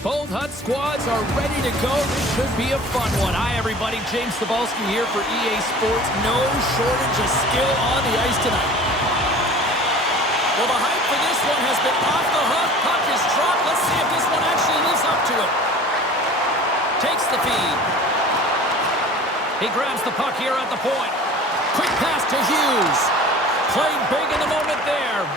Both Hut squads are ready to go. This should be a fun one. Hi, everybody. James Cebulski here for EA Sports. No shortage of skill on the ice tonight. Well, the hype for this one has been off the hook. Puck is dropped. Let's see if this one actually lives up to it. Takes the feed. He grabs the puck here at the point. Quick pass to Hughes. Played big in the moment there.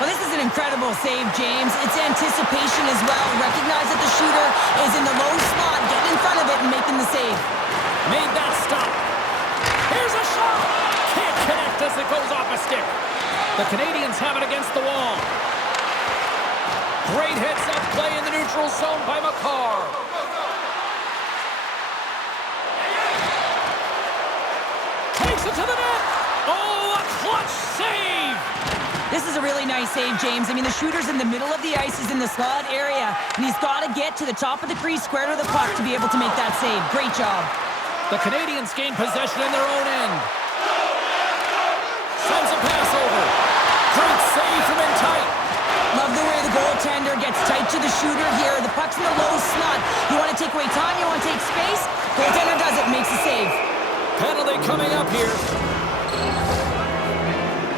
Well, this is an incredible save, James. It's anticipation as well. Recognize that the shooter is in the low slot. Get in front of it and making the save. Made that stop. Here's a shot. Can't connect as it goes off a stick. The Canadians have it against the wall. Great heads-up play in the neutral zone by McCarr. Takes it to the net. Oh, a clutch save. This is a really nice save, James. I mean, the shooter's in the middle of the ice. He's in the slot area, and he's got to get to the top of the crease, square to the puck, to be able to make that save. Great job. The Canadians gain possession in their own end. Sends a pass over. Great save from in tight. Love the way the goaltender gets tight to the shooter here. The puck's in the low slot. You want to take away time, you want to take space. Goaltender does it, makes the save. Penalty coming up here.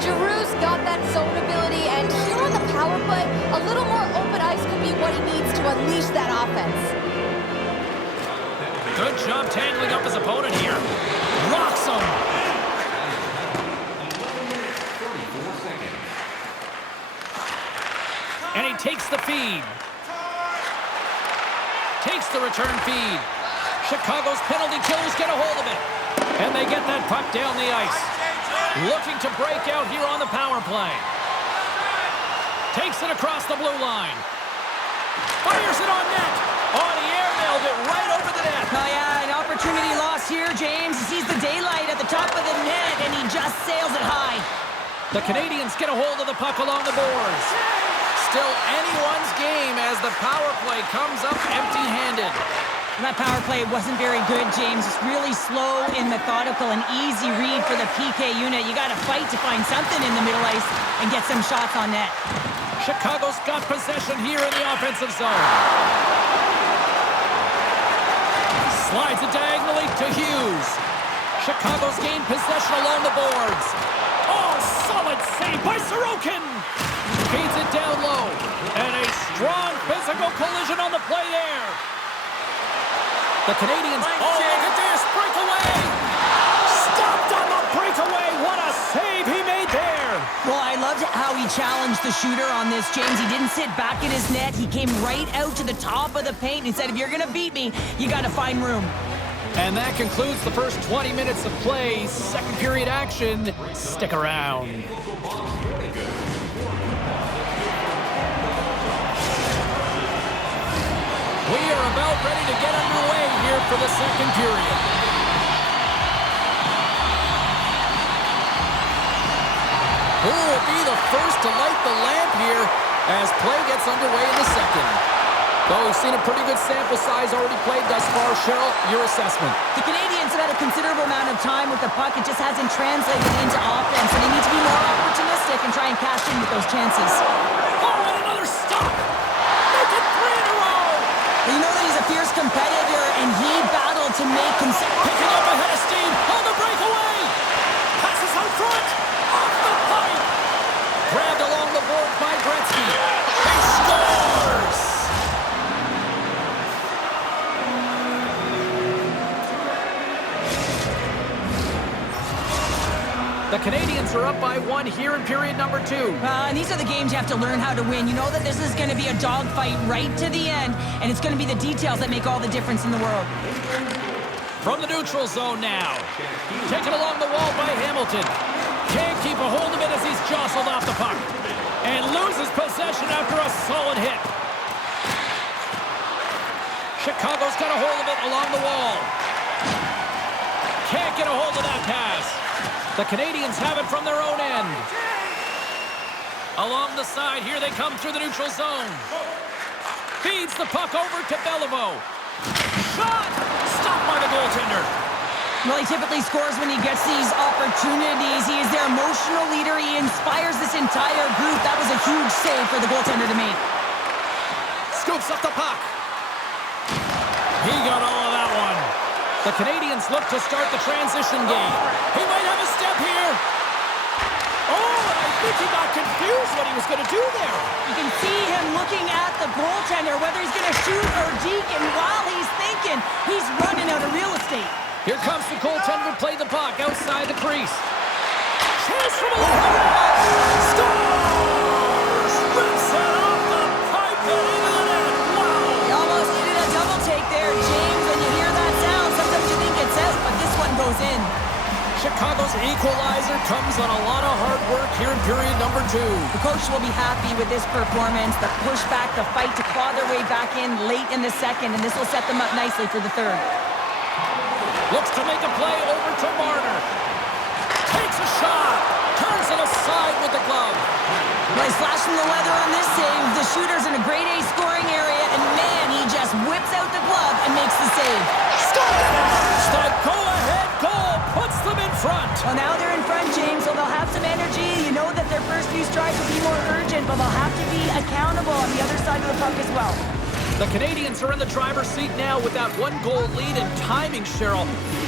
Giroux's got that zone ability, and here on the power play, a little more open ice could be what he needs to unleash that offense. Good job tangling up his opponent here. Rocks him. And he takes the feed. Takes the return feed. Chicago's penalty killers get a hold of it. And they get that puck down the ice. Looking to break out here on the power play. Takes it across the blue line. Fires it on net. On the air, nailed it right over the net. Oh, yeah, an opportunity lost here, James. He sees the daylight at the top of the net, and he just sails it high. The Canadians get a hold of the puck along the boards. Still anyone's game as the power play comes up empty-handed. That power play wasn't very good, James. It's really slow and methodical, an easy read for the PK unit. You got to fight to find something in the middle ice and get some shots on net. Chicago's got possession here in the offensive zone. Slides it diagonally to Hughes. Chicago's gained possession along the boards. Oh, solid save by Sorokin. Feeds it down low. And a strong physical collision on the play there. The Canadians, oh, look at this, breakaway! Stopped on the breakaway, what a save he made there! Well, I loved how he challenged the shooter on this, James. He didn't sit back in his net. He came right out to the top of the paint and said, if you're going to beat me, you got to find room. And that concludes the first 20 minutes of play. Second period action. Stick around. We are about ready to get underway here for the second period. Who will be the first to light the lamp here as play gets underway in the second? Though we've seen a pretty good sample size already played thus far. Cheryl, your assessment. The Canadians have had a considerable amount of time with the puck. It just hasn't translated into offense, and they need to be more opportunistic and try and cash in with those chances. Oh, and another stop! Make it 3 in a row! You know that he's a fierce competitor, and he battled to make picking up ahead of steam on the breakaway. Passes out front, off the pipe. Grabbed along the boards by Gretzky. He scores! The Canadians are up by 1 here in period number 2. And these are the games you have to learn how to win. You know that this is going to be a dogfight right to the end, and it's going to be the details that make all the difference in the world. From the neutral zone now. Taken along the wall by Hamilton. Can't keep a hold of it as he's jostled off the puck. And loses possession after a solid hit. Chicago's got a hold of it along the wall. Can't get a hold of that pass. The Canadians have it from their own end. Along the side, here they come through the neutral zone. Feeds the puck over to Beliveau. Shot! Stopped by the goaltender. Well, he typically scores when he gets these opportunities. He is their emotional leader. He inspires this entire group. That was a huge save for the goaltender to make. Scoops up the puck. He got all of that one. The Canadians look to start the transition game. He might have a step here. Oh, and I think he got confused what he was going to do there. You can see him looking at the goaltender, whether he's going to shoot or deke, and while he's thinking, he's running out of real estate. Here comes the goaltender to play the puck outside the crease. Chase from below. Scores! Rips it off the pipe and into the net. Wow! You almost needed a double take there, James. When you hear that sound, sometimes you think it's out, but this one goes in. Chicago's equalizer comes on a lot of hard work here in period number 2. The coach will be happy with this performance, the pushback, the fight to claw their way back in late in the second, and this will set them up nicely for the third. Looks to make a play over to Marner. Takes a shot. Turns it aside with the glove. Well, he's flashing the leather on this save. The shooter's in a grade A scoring area, and man, he just whips out the glove and makes the save. Scores! The go-ahead goal puts them in front. Well, now they're in front, James, so they'll have some energy. You know that their first few strides will be more urgent, but they'll have to be accountable on the other side of the puck as well. The Canadians are in the driver's seat now with that 1-goal lead, and timing, Cheryl,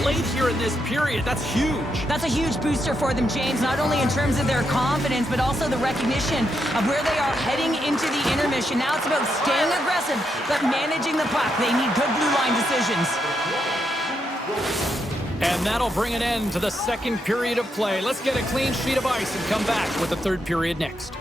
late here in this period. That's huge. That's a huge booster for them, James, not only in terms of their confidence, but also the recognition of where they are heading into the intermission. Now it's about staying aggressive, but managing the puck. They need good blue line decisions. And that'll bring an end to the second period of play. Let's get a clean sheet of ice and come back with the third period next.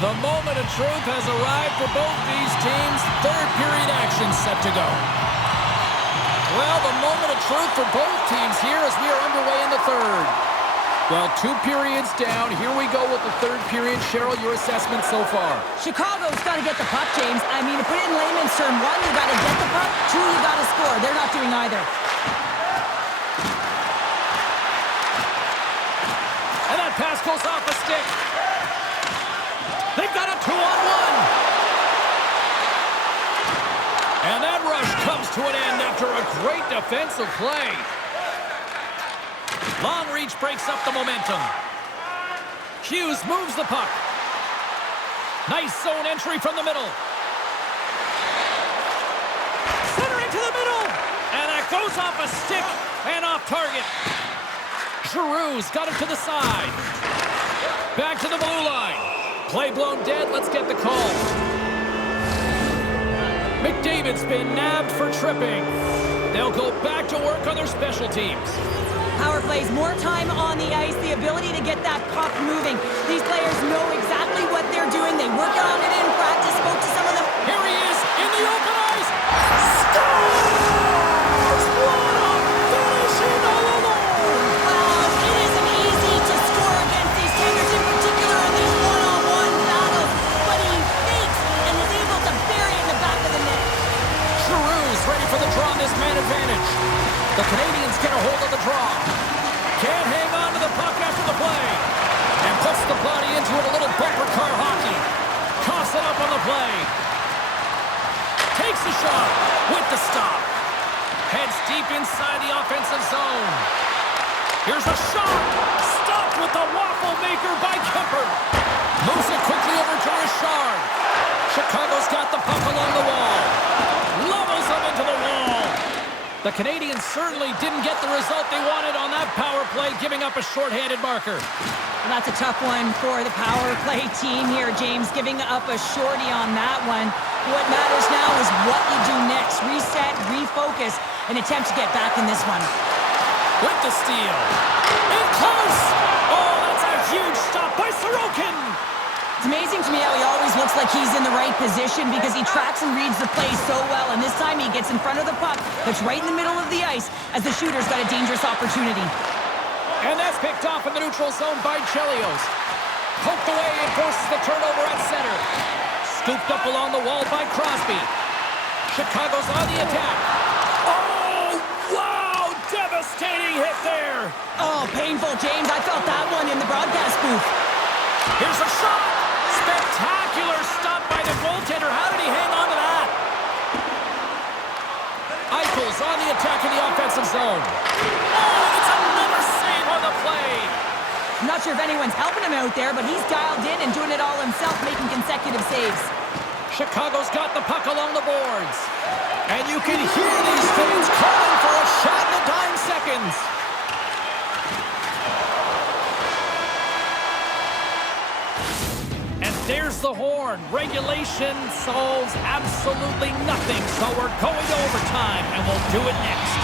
The moment of truth has arrived for both these teams. Third period action set to go. Well, the moment of truth for both teams here as we are underway in the third. Well, 2 periods down. Here we go with the third period. Cheryl, your assessment so far? Chicago's got to get the puck, James. I mean, to put it in layman's term, 1, you got to get the puck. 2, you got to score. They're not doing either. And that pass goes off the stick. They've got a 2-on-1. And that rush comes to an end after a great defensive play. Long reach breaks up the momentum. Hughes moves the puck. Nice zone entry from the middle. Centering to the middle. And that goes off a stick and off target. Giroux's got it to the side. Back to the blue line. Play blown dead. Let's get the call. McDavid's been nabbed for tripping. They'll go back to work on their special teams. Power plays, more time on the ice, the ability to get that puck moving. These players know exactly what they're doing. They work on it in practice. Spoke to some of them. Here he is in the open ice. Scores! What a finish in all alone! Well, it isn't easy to score against these teamers, in particular in these one-on-one battles. But he fakes and is able to bury it in the back of the net. Giroux's ready for the draw, this man advantage. The Canadians get a hold of the draw. Can't hang on to the puck after the play. And puts the body into it, a little bumper car hockey. Coughs it up on the play. Takes a shot with the stop. Heads deep inside the offensive zone. Here's a shot. Stopped with the waffle maker by Kemper. Moves it quickly over to Richard. Chicago's got the puck along the wall. Levels them into the wall. The Canadians certainly didn't get the result they wanted on that power play, giving up a shorthanded marker. Well, that's a tough one for the power play team here, James, giving up a shorty on that one. What matters now is what you do next. Reset, refocus, and attempt to get back in this one. With the steal. In close. Oh, that's a huge stop by Sorokin. It's amazing to me how he always looks like he's in the right position because he tracks and reads the play so well, and this time he gets in front of the puck that's right in the middle of the ice as the shooter's got a dangerous opportunity. And that's picked off in the neutral zone by Chelios. Poked away and forces the turnover at center. Scooped up along the wall by Crosby. Chicago's on the attack. Oh, wow! Devastating hit there. Oh, painful, James. I felt that one in the broadcast booth. Here's a shot. Spectacular stop by the goaltender. How did he hang on to that? Eichel's on the attack in the offensive zone. Oh, it's another save on the play. I'm not sure if anyone's helping him out there, but he's dialed in and doing it all himself, making consecutive saves. Chicago's got the puck along the boards. And you can hear these fans calling for a shot in the dying seconds. And there's the horn. Regulation solves absolutely nothing, so we're going to overtime, and we'll do it next.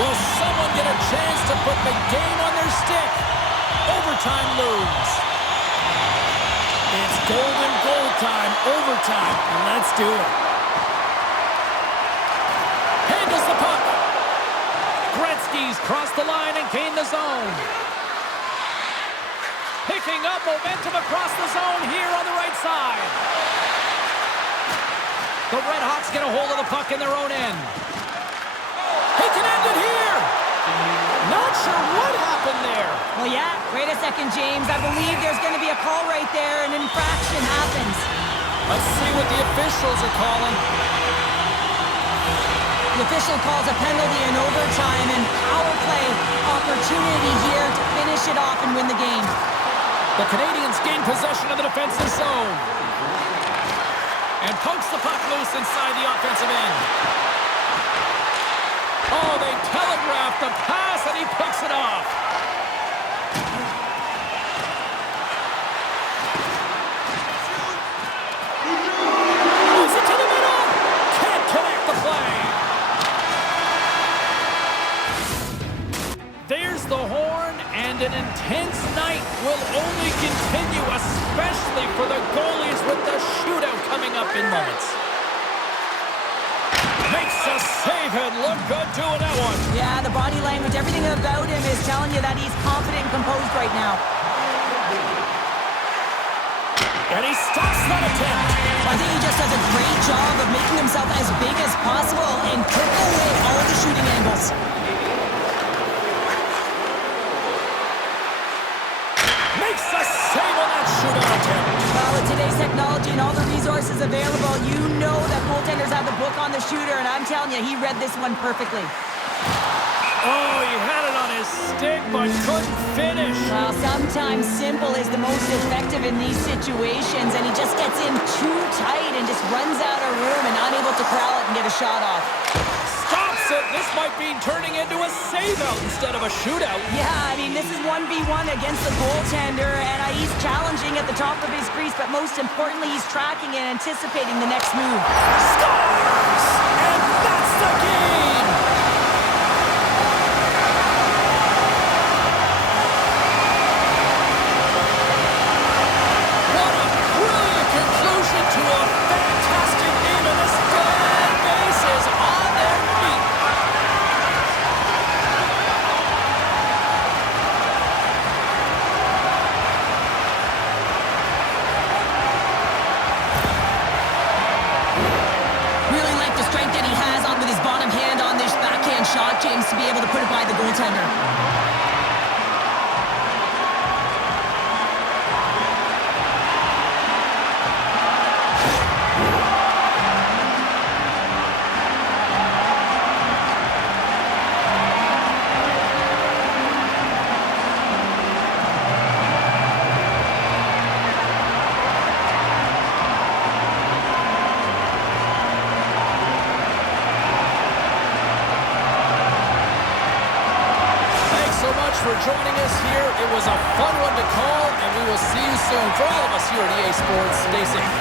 Will someone get a chance to put the game on their stick? Overtime looms. It's golden goal time, overtime. Let's do it. Handles the puck. Gretzky's crossed the line and gained the zone. Picking up momentum across the zone here on the right side. The Red Hawks get a hold of the puck in their own end. He can end it here. Not sure what happened there. Well, yeah, wait a second, James. I believe there's going to be a call right there, and an infraction happens. Let's see what the officials are calling. The official calls a penalty in overtime, and power play opportunity here to finish it off and win the game. The Canadians gain possession of the defensive zone. And pokes the puck loose inside the offensive end. Oh, they telegraphed the pass, and he picks it off. Moves it to the middle. Can't connect the play. There's the horn, and an intense night will only continue, especially for the goalies with the shootout coming up in moments. Makes a save and look good doing that one. Yeah, the body language, everything about him is telling you that he's confident and composed right now. And he stops that attempt. I think he just does a great job of making himself as big as possible and took away all the shooting angles. Makes a save on that shootout attempt. Well, with today's technology and all the resources available, you know that goaltenders have the book on the shooter, and I'm telling you, he read this one perfectly. Oh, he had it on his stick, but couldn't finish. Well, sometimes simple is the most effective in these situations, and he just gets in too tight and just runs out of room and unable to corral it and get a shot off. Stops it. This might be turning into a save-out instead of a shootout. Yeah, I mean, this is 1v1 against the goaltender, and he's challenging at the top of his crease, but most importantly, he's tracking and anticipating the next move. Scores! And that's the game! What a brilliant conclusion to a fantastic game, and this fan base is on their feet. Really like the strength that he has on with his bottom hand on this backhand shot, James, to be able to put it by the goaltender. For joining us here. It was a fun one to call, and we will see you soon. For all of us here at EA Sports, stay safe.